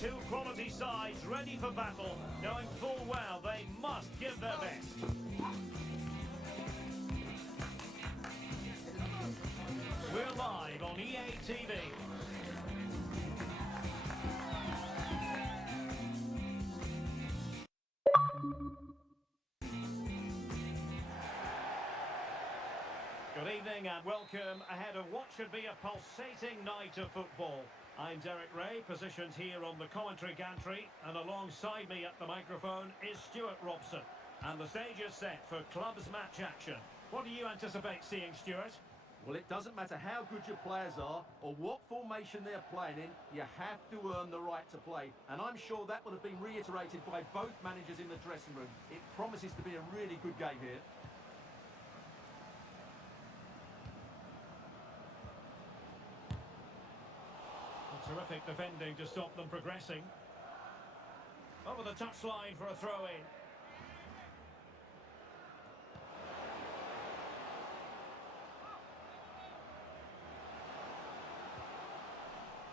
Two quality sides ready for battle, knowing full well they must give their best. We're live on EA TV. Good evening and welcome ahead of what should be a pulsating night of football. I'm Derek Ray, positioned here on the commentary gantry, and alongside me at the microphone is Stuart Robson. And the stage is set for clubs match action. What do you anticipate seeing, Stuart? Well, it doesn't matter how good your players are or what formation they're playing in, you have to earn the right to play. And I'm sure that would have been reiterated by both managers in the dressing room. It promises to be a really good game here. Terrific defending to stop them progressing. Over the touchline for a throw-in.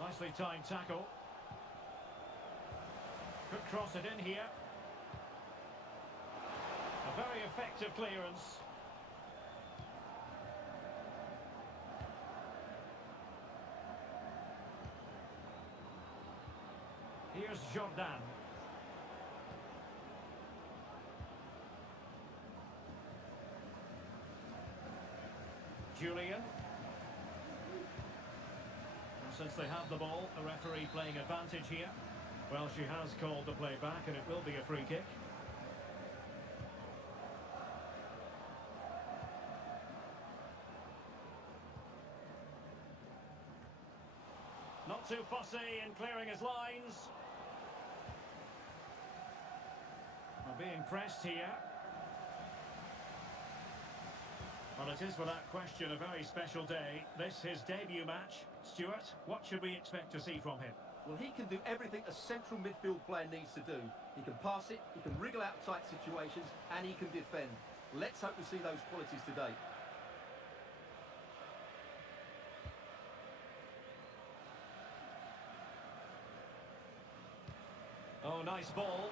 Nicely timed tackle. Could cross it in here. A very effective clearance. Here's Jordan. Julian. And since they have the ball, the referee playing advantage here. Well, she has called the play back, and it will be a free kick. Not too fussy in clearing his lines. Well, being pressed here. Well, it is without question a very special day. This his debut match. Stuart, what should we expect to see from him? Well, he can do everything a central midfield player needs to do. He can pass it, he can wriggle out tight situations, and he can defend. Let's hope we see those qualities today. Oh, nice ball.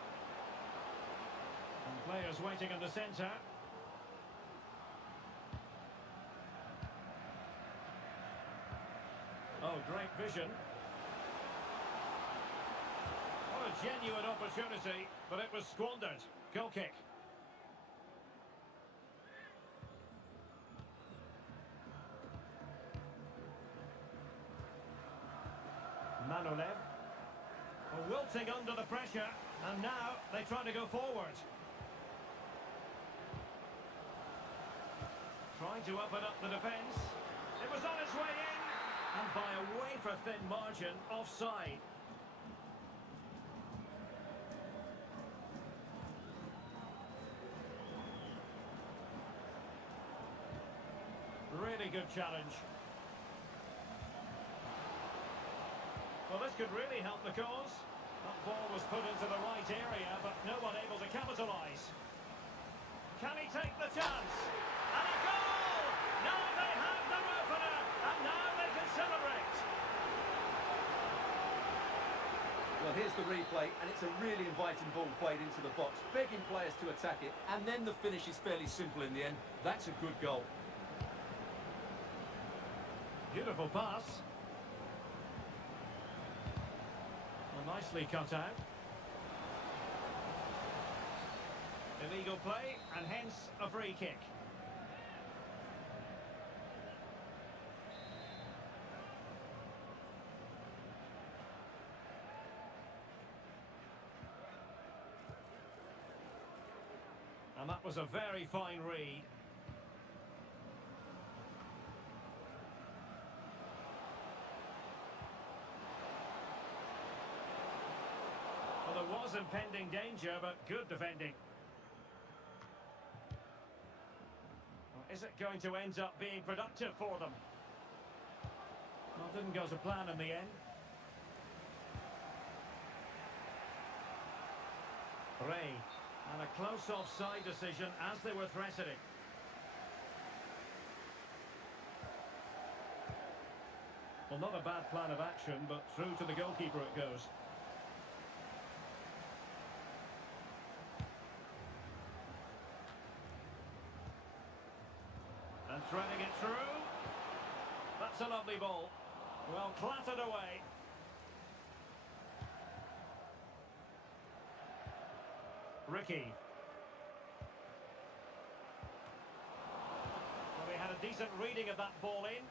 And players waiting in the centre. Oh, great vision. What a genuine opportunity, but it was squandered. Goal kick. Manolev. Wilting under the pressure, and now they try to go forward. Trying to open up the defence. It was on its way in, and by a wafer-thin margin, offside. Really good challenge. Well, this could really help the cause. That ball was put into the right area, but no one able to capitalise. Can he take the chance? And a goal! Now they have their opener, and now they can celebrate. Well, here's the replay, and it's a really inviting ball played into the box, begging players to attack it, and then the finish is fairly simple in the end. That's a good goal. Beautiful pass. Well, nicely cut out. Illegal play, and hence a free kick. And that was a very fine read. Well, there was impending danger, but good defending. Well, is it going to end up being productive for them? Well, didn't go to plan in the end. Ray. And a close offside decision as they were threatening. Well, not a bad plan of action, but through to the goalkeeper it goes. And threading it through. That's a lovely ball. Well, clattered away. Ricky. Well, they had a decent reading of that ball in.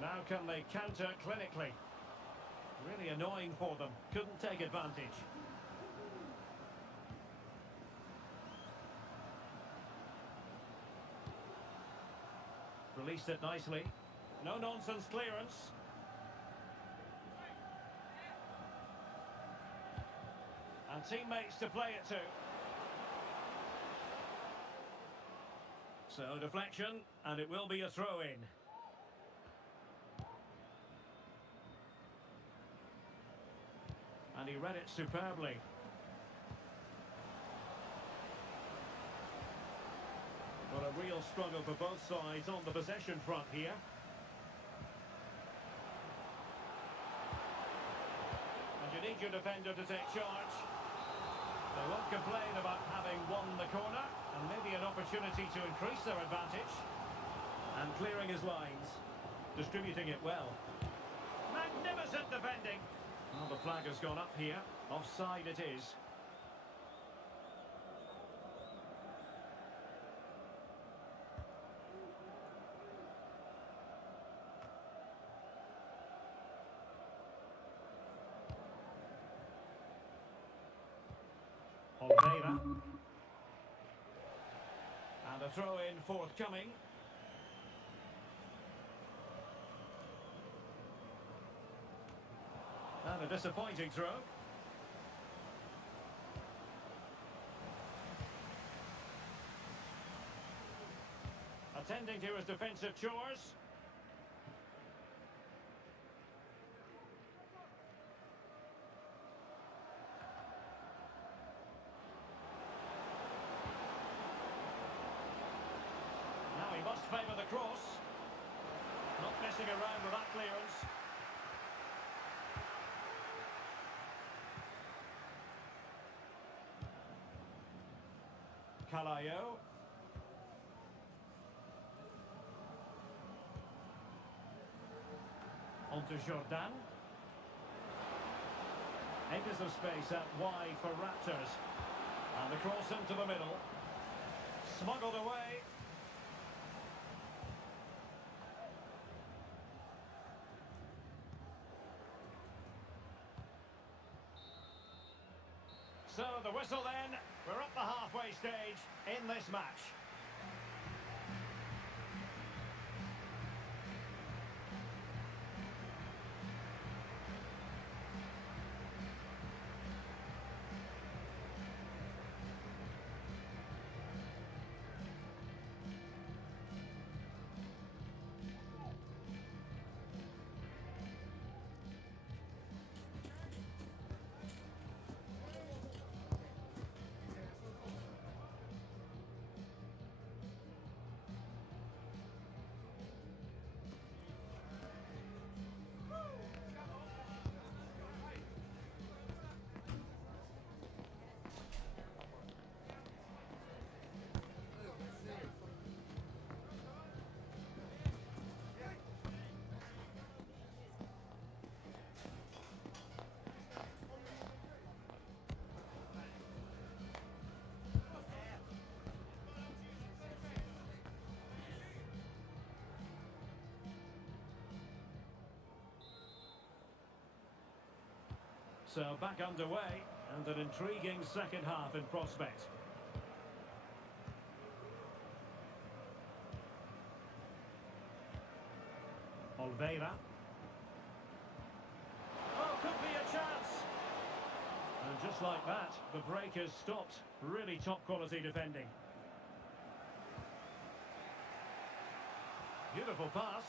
Now can they counter clinically? Really annoying for them. Couldn't take advantage. Released it nicely. No nonsense clearance. And teammates to play it to. So deflection, and it will be a throw-in. And he read it superbly. But a real struggle for both sides on the possession front here. And you need your defender to take charge. They won't complain about having won the corner, and maybe an opportunity to increase their advantage. And clearing his lines, distributing it well. Magnificent defending. Well, the flag has gone up here. Offside it is. Oliveira. And a throw-in forthcoming. And a disappointing throw. Attending to his defensive chores. Now he must favour the cross. Not messing around with that clearance. Calayo. On to Jordan. Acres of space out wide for Raptors. And the cross into the middle. Smuggled away. So the whistle then. We're up the halfway stage in this match. So back underway, and an intriguing second half in prospect. Oliveira. Oh, could be a chance. And just like that, the break has stopped. Really top quality defending. Beautiful pass.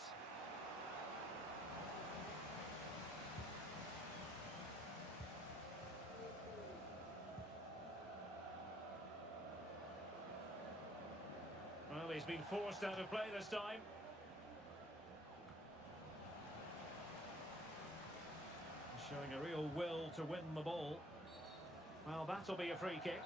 been forced out of play this time. Showing a real will to win the ball. Well, that'll be a free kick.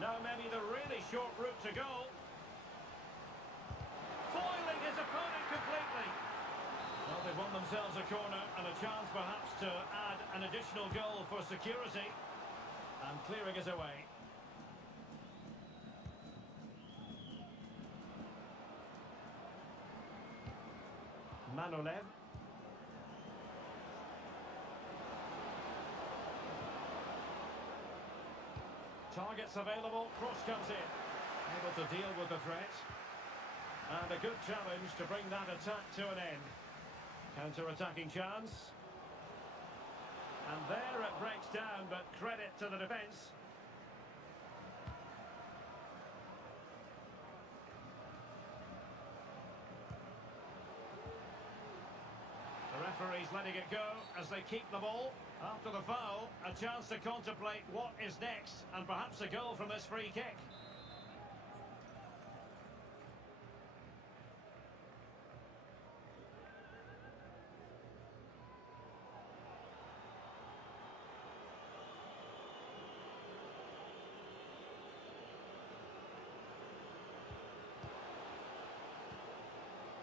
Now maybe the really short route to goal. Foiling his opponent completely. Well, they've won themselves a corner and a chance perhaps to add an additional goal for security. And clearing it away. Manolev. Targets available, cross comes in. Able to deal with the threat. And a good challenge to bring that attack to an end. Counter-attacking chance. And there it breaks down, but credit to the defence. The referee's letting it go as they keep the ball. After the foul, a chance to contemplate what is next, and perhaps a goal from this free kick.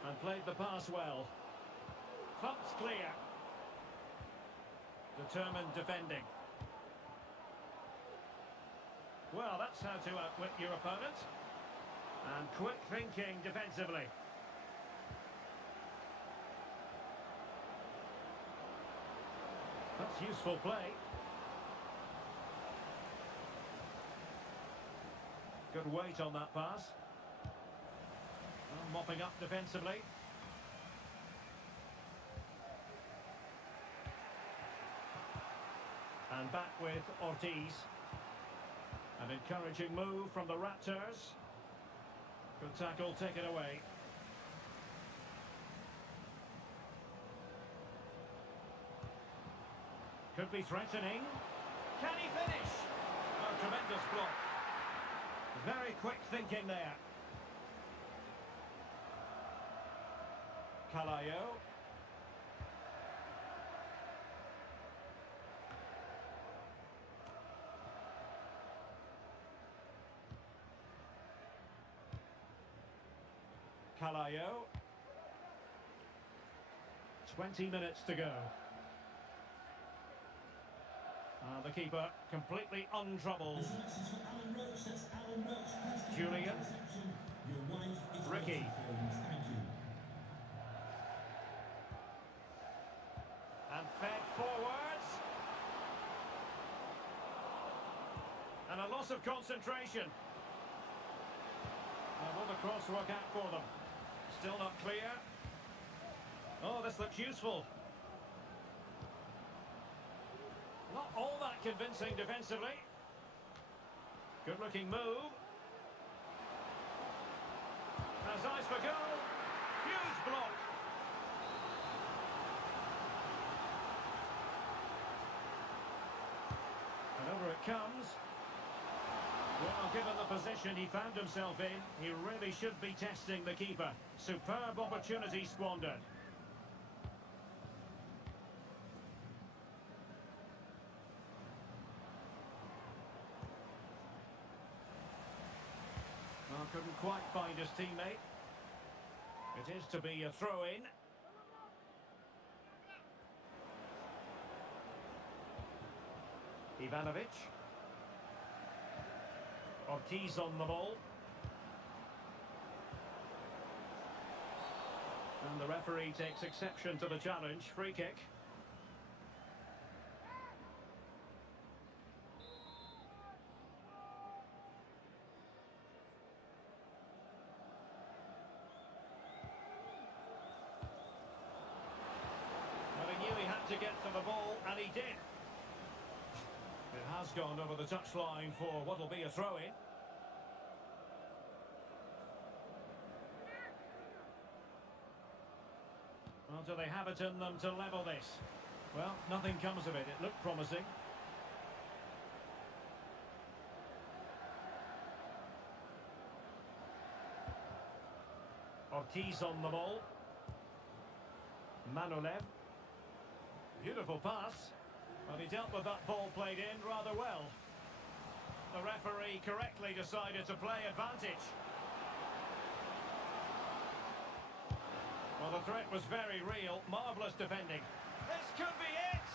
And played the pass well. Pumped clear. Determined defending. Well, that's how to outwit your opponent. And quick thinking defensively. That's useful play. Good weight on that pass. Well, mopping up defensively. And back with Ortiz. An encouraging move from the Raptors. Good tackle taken away. Could be threatening. Can he finish? Oh, tremendous block. Very quick thinking there. Calayo. Calayo. 20 minutes to go. The keeper completely untroubled. Julian. Ricky. And fed forwards. And a loss of concentration. Will the cross work out for them? Still not clear. Oh, this looks useful. Not all that convincing defensively. Good looking move. Has eyes for goal. Huge block. And over it comes. Well, given the position he found himself in, he really should be testing the keeper. Superb opportunity squandered. Well, couldn't quite find his teammate. It is to be a throw-in. Ivanovic. Ortiz on the ball. And the referee takes exception to the challenge. Free kick. Well, he knew he had to get to the ball, and he did. Has gone over the touchline for what will be a throw-in. Well, do they have it in them to level this? Well, nothing comes of it. It looked promising. Ortiz on the ball. Manolev. Beautiful pass. Well, he dealt with that ball played in rather well. The referee correctly decided to play advantage. Well, the threat was very real. Marvellous defending. This could be it!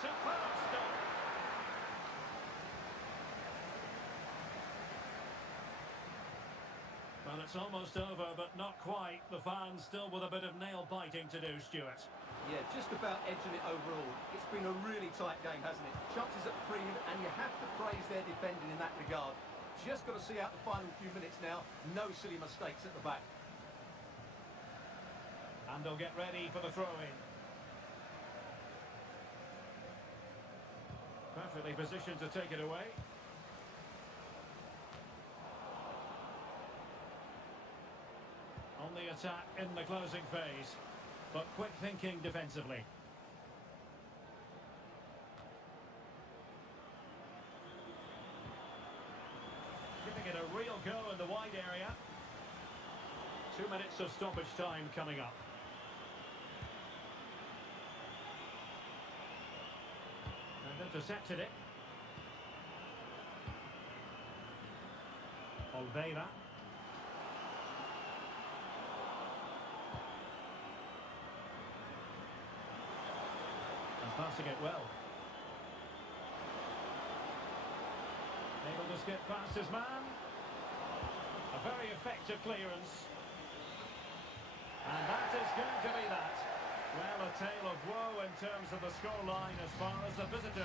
Superb stuff. Well, it's almost over, but not quite. The fans still with a bit of nail-biting to do, Stuart. Yeah, just about edging it overall. It's been a really tight game, hasn't it? Chances at the premium, and you have to praise their defending in that regard. Just got to see out the final few minutes now. No silly mistakes at the back. And they'll get ready for the throw-in. Perfectly positioned to take it away. On the attack in the closing phase. But quick thinking defensively. Giving it a real go in the wide area. 2 minutes of stoppage time coming up. And intercepted it. Oliveira. Passing it well. Able to skip past his man. A very effective clearance. And that is going to be that. Well, a tale of woe in terms of the scoreline as far as the visitor.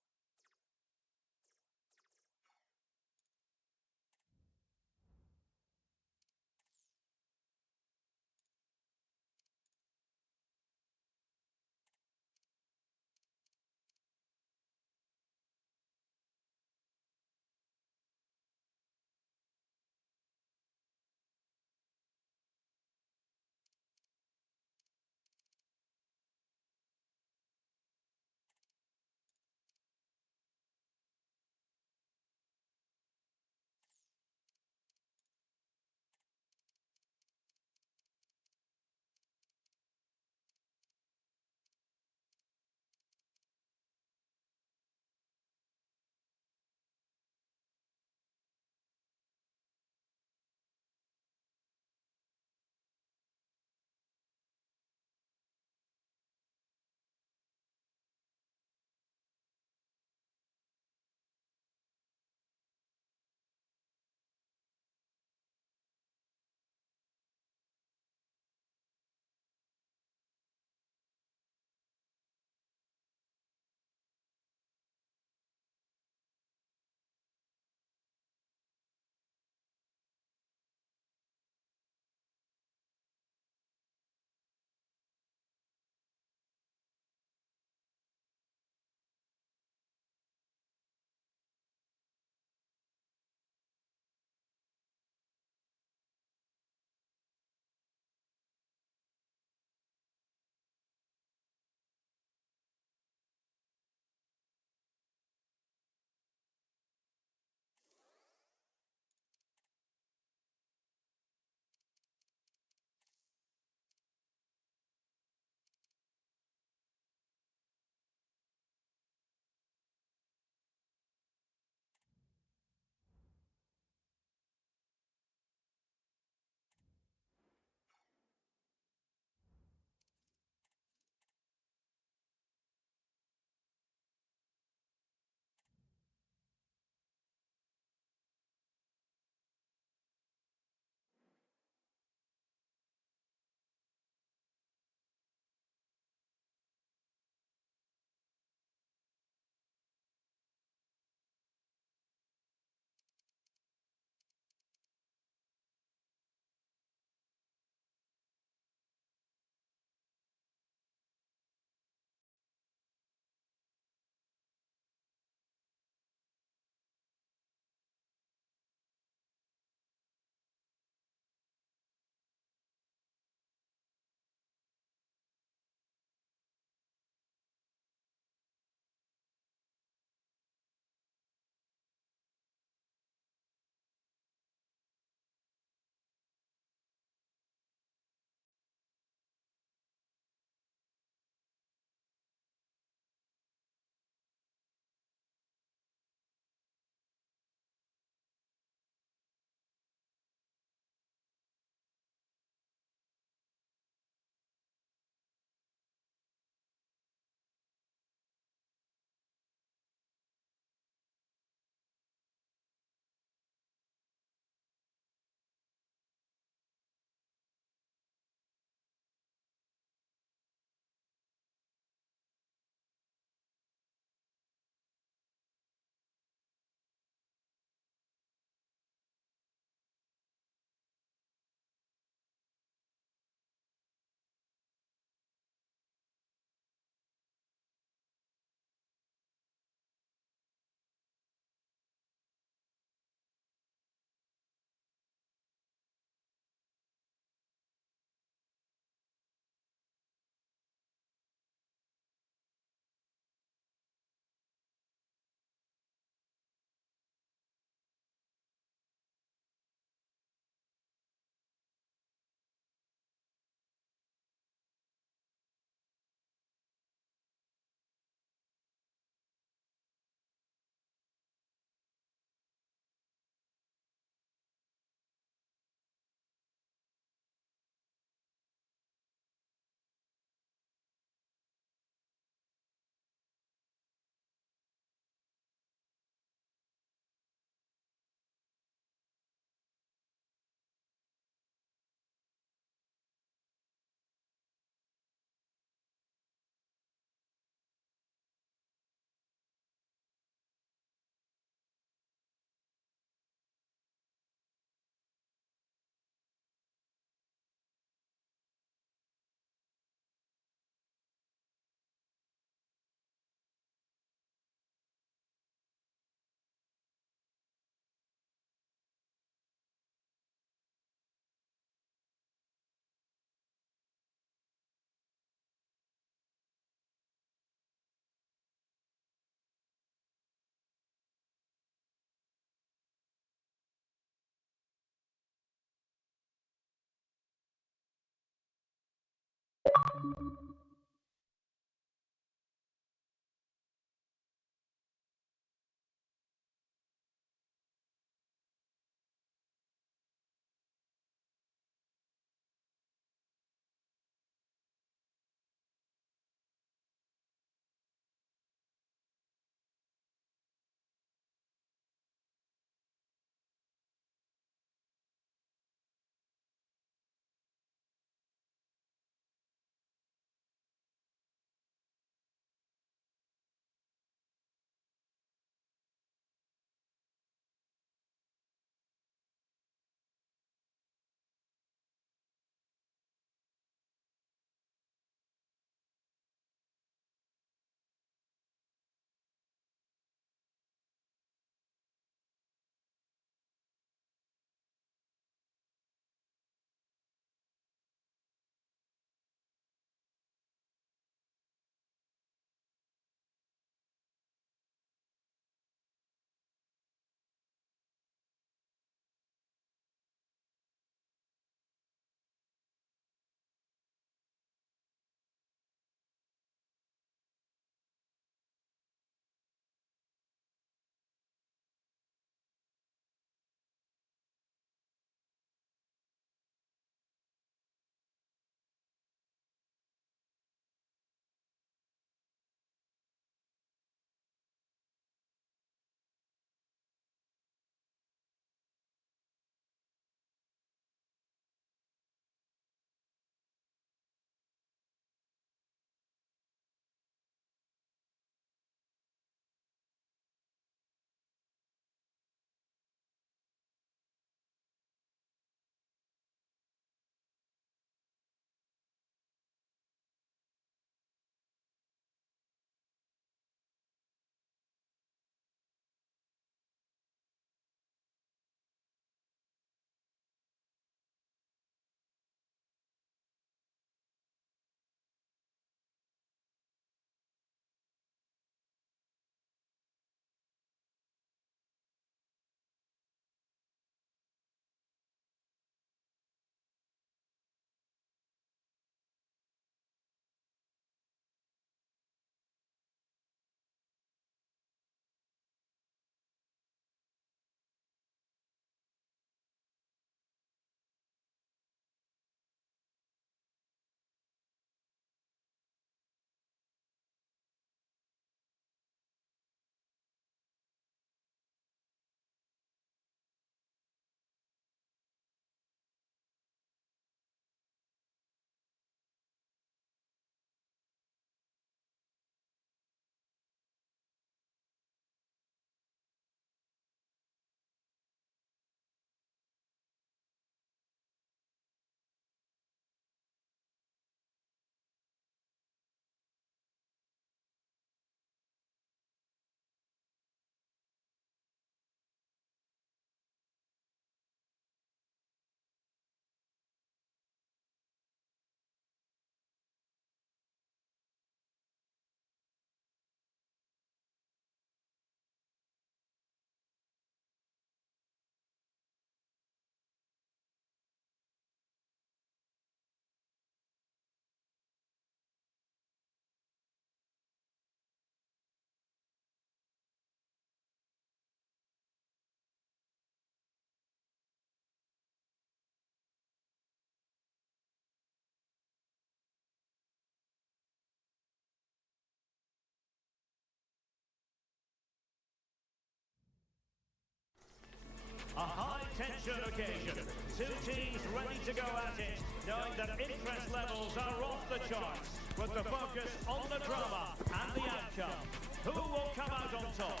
A high-tension occasion. Two teams ready to go at it, knowing that interest levels are off the charts, with the focus on the drama and the outcome. Who will come out on top?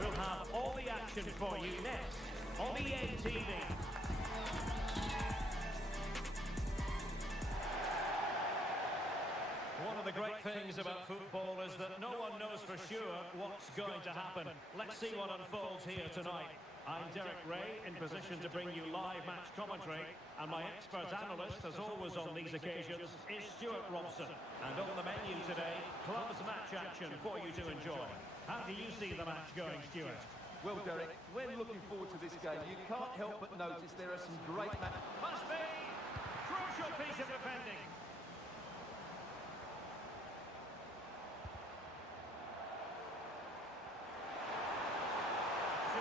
We'll have all the action for you next on EA TV. One of the great things about football is that no one knows for sure what's going to happen. Let's see what unfolds here tonight. I'm Derek Ray, in position to bring you live match commentary, and my expert analyst, as always on these occasions, is Stuart Robson. And on the menu today, clubs match action for you to enjoy. How do you see the match going, Stuart? Well, Derek, when looking forward to this game, you can't help but notice there are some great matches. Must be! Crucial piece of defending.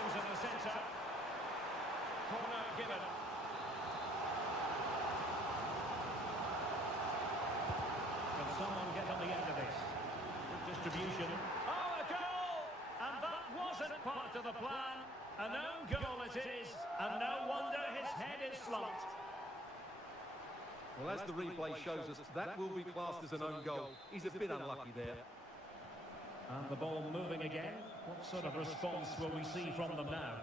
In the centre. Corner given. Can someone get on the end of this? Good distribution. Oh, a goal! And that wasn't part of the plan. An own goal it is, and no wonder his head is slumped. Well, as the replay shows us, that will be classed as an own goal. He's a bit unlucky there. And the ball moving again. What sort of response will we see from them now?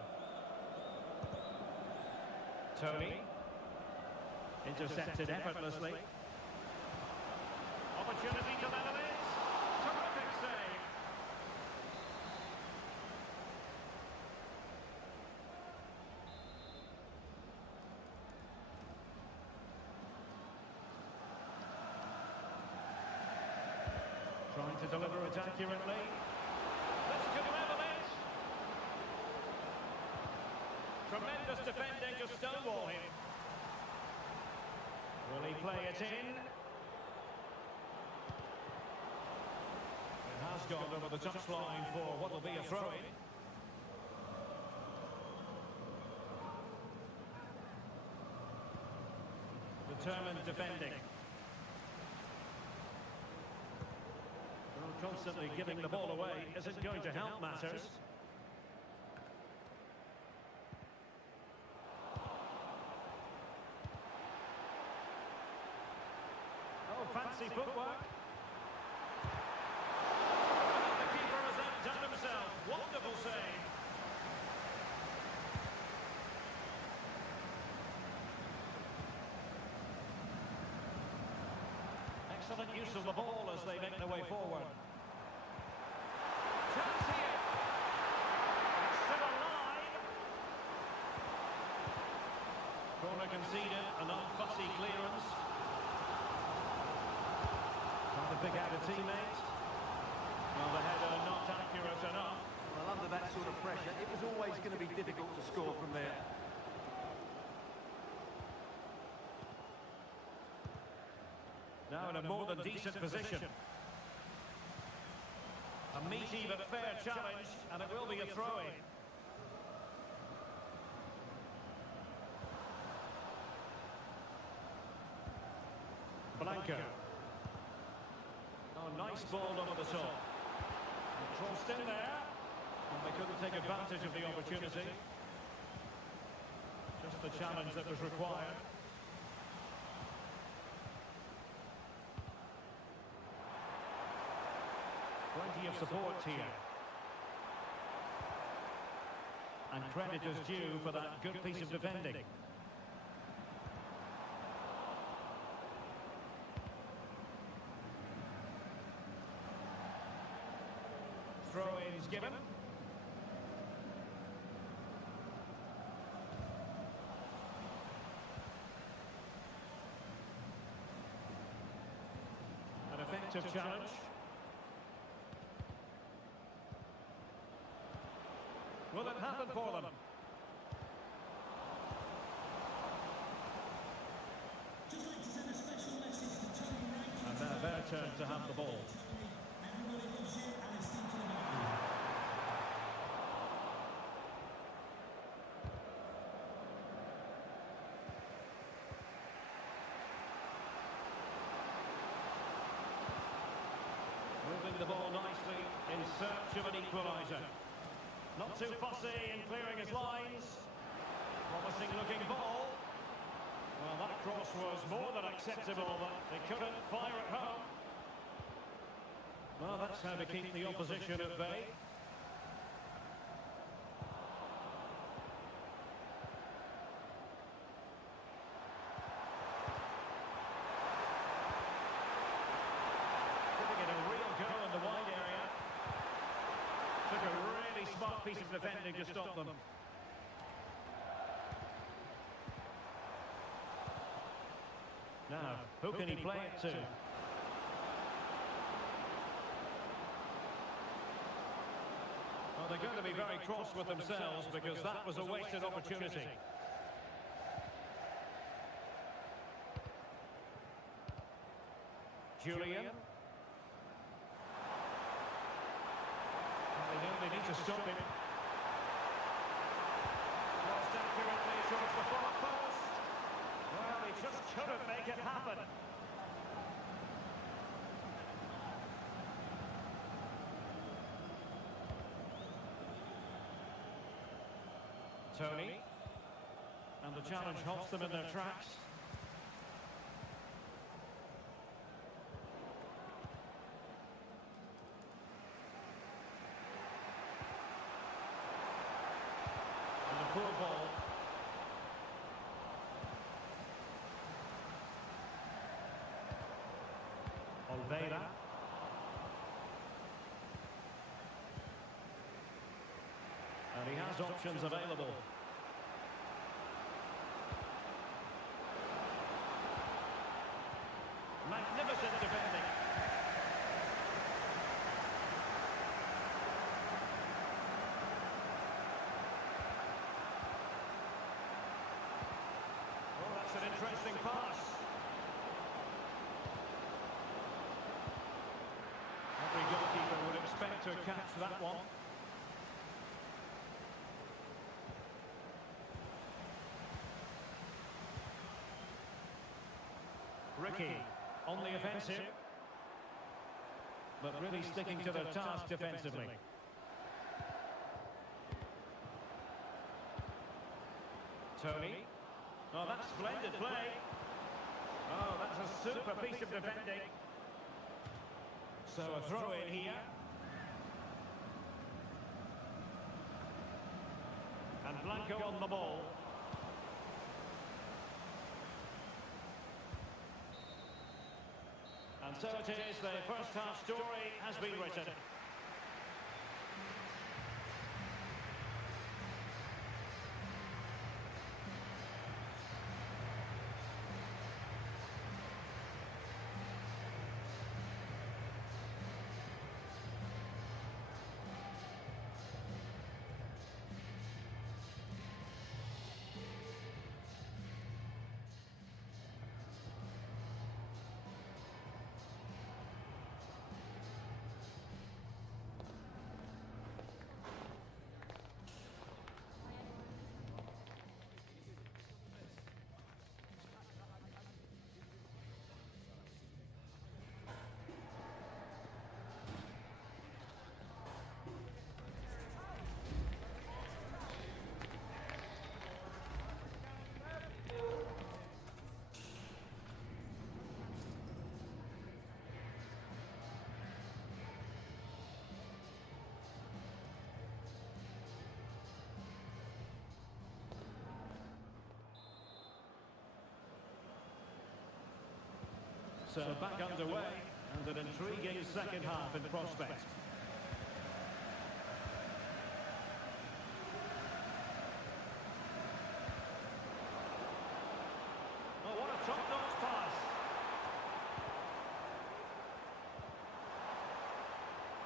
Tony. Intercepted effortlessly. Opportunity to level it. Terrific save. Trying to deliver it accurately. This could level it. Tremendous defending to stonewall him. Will he play it in? It has gone over the touchline for what will be a throw-in. Determined defending. Constantly giving the ball away isn't going to help matters. Oh, fancy footwork. The keeper has outdone himself. Wonderful save. Excellent use of the ball as they make their way forward. Chance here. It's still alive. Corner conceded, an unfussy clearance. Trying to pick out a teammate. Well, the header not accurate enough. Well, under that sort of pressure, it was always going to be difficult to score from there. Now in a more than decent position. A meaty but fair challenge, and it will be a throw-in. Blanco. Oh, nice ball over the top. Crossed in there, and they couldn't take advantage of the opportunity. Just the challenge that was required. Plenty of support here. And credit is due for that good piece of defending. Throw-ins given. An effective challenge. Will it happen for them? And now their turn to have the ball. Moving the ball nicely in search of an equaliser. Not too fussy in clearing his lines. Promising looking ball. Well, that cross was more than acceptable, but they couldn't fire it home. Well, that's how to keep the opposition at bay. Giving it a real go in the wide area. Took a really smart piece of defending to stop them. Now, who can he play it to? Well, they're going to be very cross with themselves because that was a wasted opportunity. Julian. Well, they know they need to stop him. Crossed accurately towards the far post. Well, he just couldn't make it happen. Tony. And the challenge halts them in their tracks. And the poor ball. Oliveira. And he has options available. Magnificent defending. Oh, that's an interesting pass. Every goalkeeper would expect to catch that one. Ricky on the offensive, but really sticking to their task defensively. Tony. Oh, that's splendid play. Oh, that's a super piece of defending. So a throw in here. And Blanco on the ball. And so it is, the first half story has been written. So back underway, and an intriguing second half in prospect. Oh, what a top-notch pass.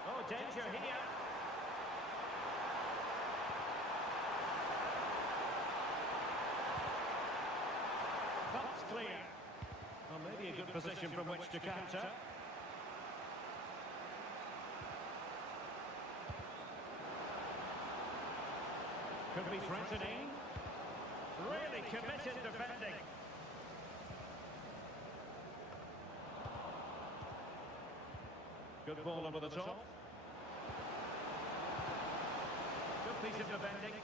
Oh, danger here. That's clear. Well, maybe a good position from which to counter. Could be threatening. Really committed defending. Good ball over the top. Good piece of defending.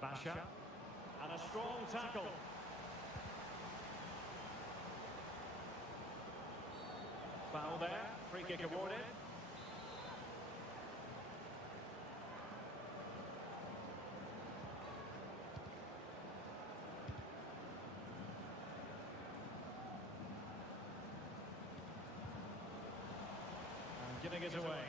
Basha. And a strong tackle. Foul there. Free kick awarded. And giving it away.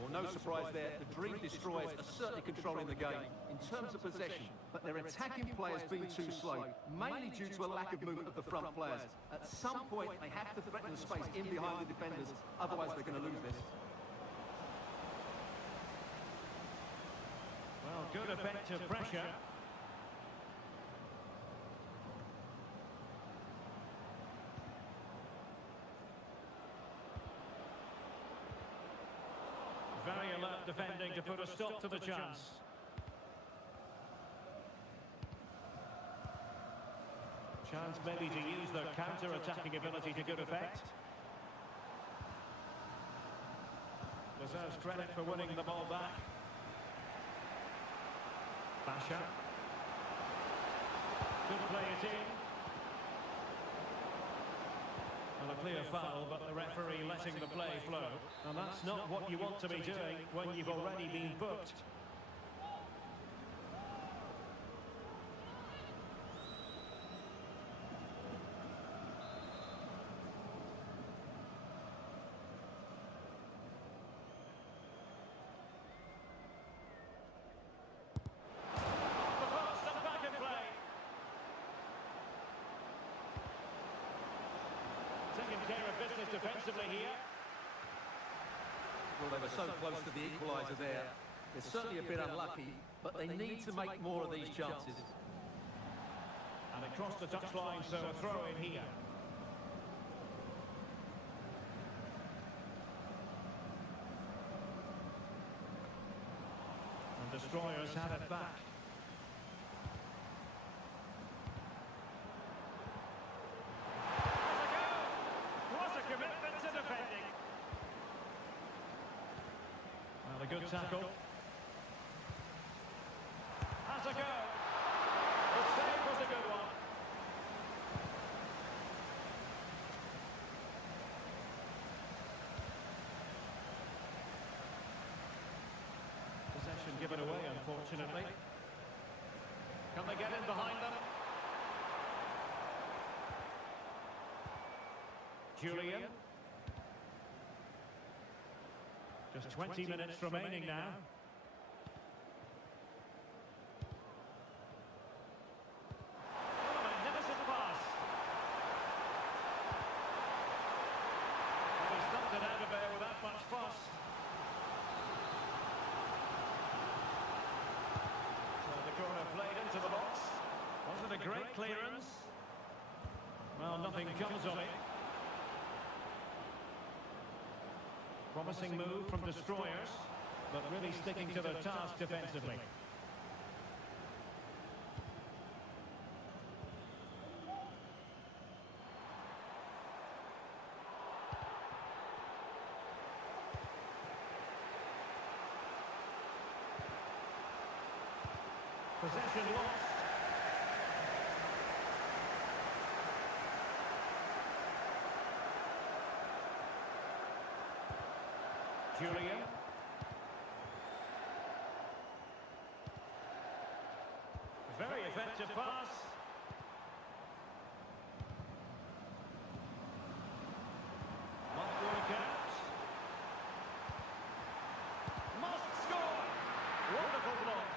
Well, no surprise there. The Dream Destroyers are certainly controlling the game in terms of possession, but their attacking players being too slow, mainly due to a lack of movement of the front players. At some point, they have to threaten the space in behind the defenders, otherwise they're going to lose this. Well, good effective pressure. Very alert defending to put a stop to the chance. Chance maybe to use their counter-attacking ability to good effect. Deserves credit for winning the ball back. Basha. Could play it in. Well, a clear foul, but the referee letting the play flow. And that's not what you want to be doing when you've already been booked. Taking care of business defensively here. Well, they were so close to the equaliser there. They're certainly a bit unlucky, but they need to make more of these chances. And across the touchline, so a throw in here. And Destroyers have it back. Commitment to defending. Well, a good tackle. Has a go. The save was a good one. Possession given away, unfortunately. Can they get in behind them? Julian. Just 20 minutes remaining now. Oh, a magnificent pass. Well, he stumped it out of there without much fuss. So the corner played into the box. Was it a great clearance? Well, nothing comes of it. Promising move from Destroyers, but really sticking to their task defensively. Possession lost. Julian. Very effective pass. Won't work out. Must score. Wonderful block.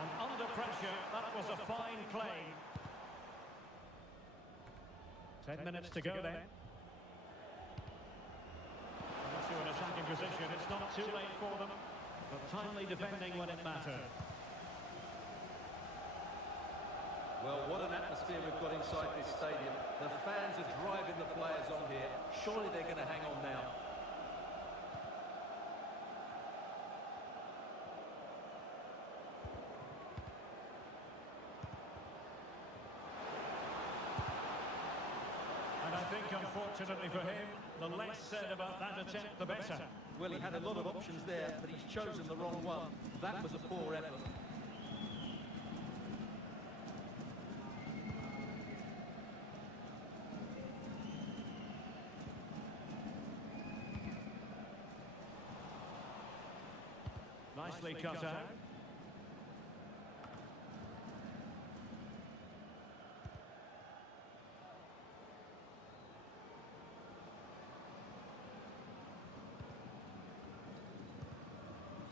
And under pressure, that was a fine claim. 10 minutes to go then. To an attacking position, it's not too late for them, but timely defending when it mattered. Well, what an atmosphere we've got inside this stadium. The fans are driving the players on here. Surely they're going to hang on now. think, unfortunately for him, the less said about that attempt, the better. Well, he had a lot of options there, but he's chosen the wrong one. That was a poor effort. Nicely cut out.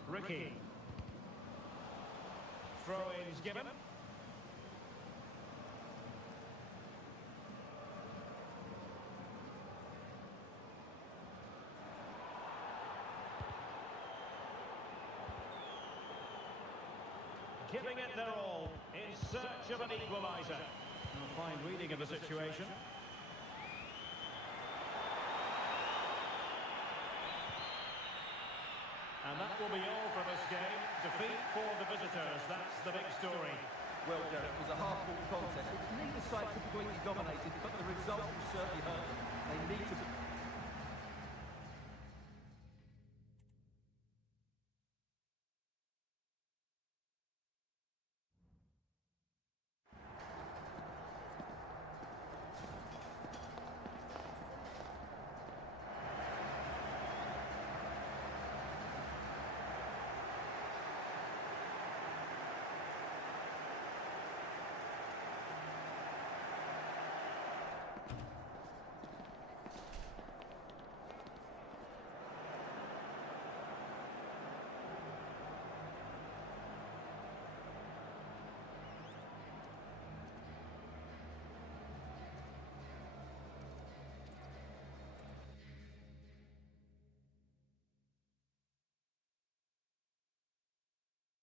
Ricky. Throw-ins given. Giving it their all in search of an equaliser. A fine reading of the situation. And that will be all for this game. Defeat for the visitors. That's the big story. Well, Derek, it was a hard-fought contest. Neither side completely dominated, but the result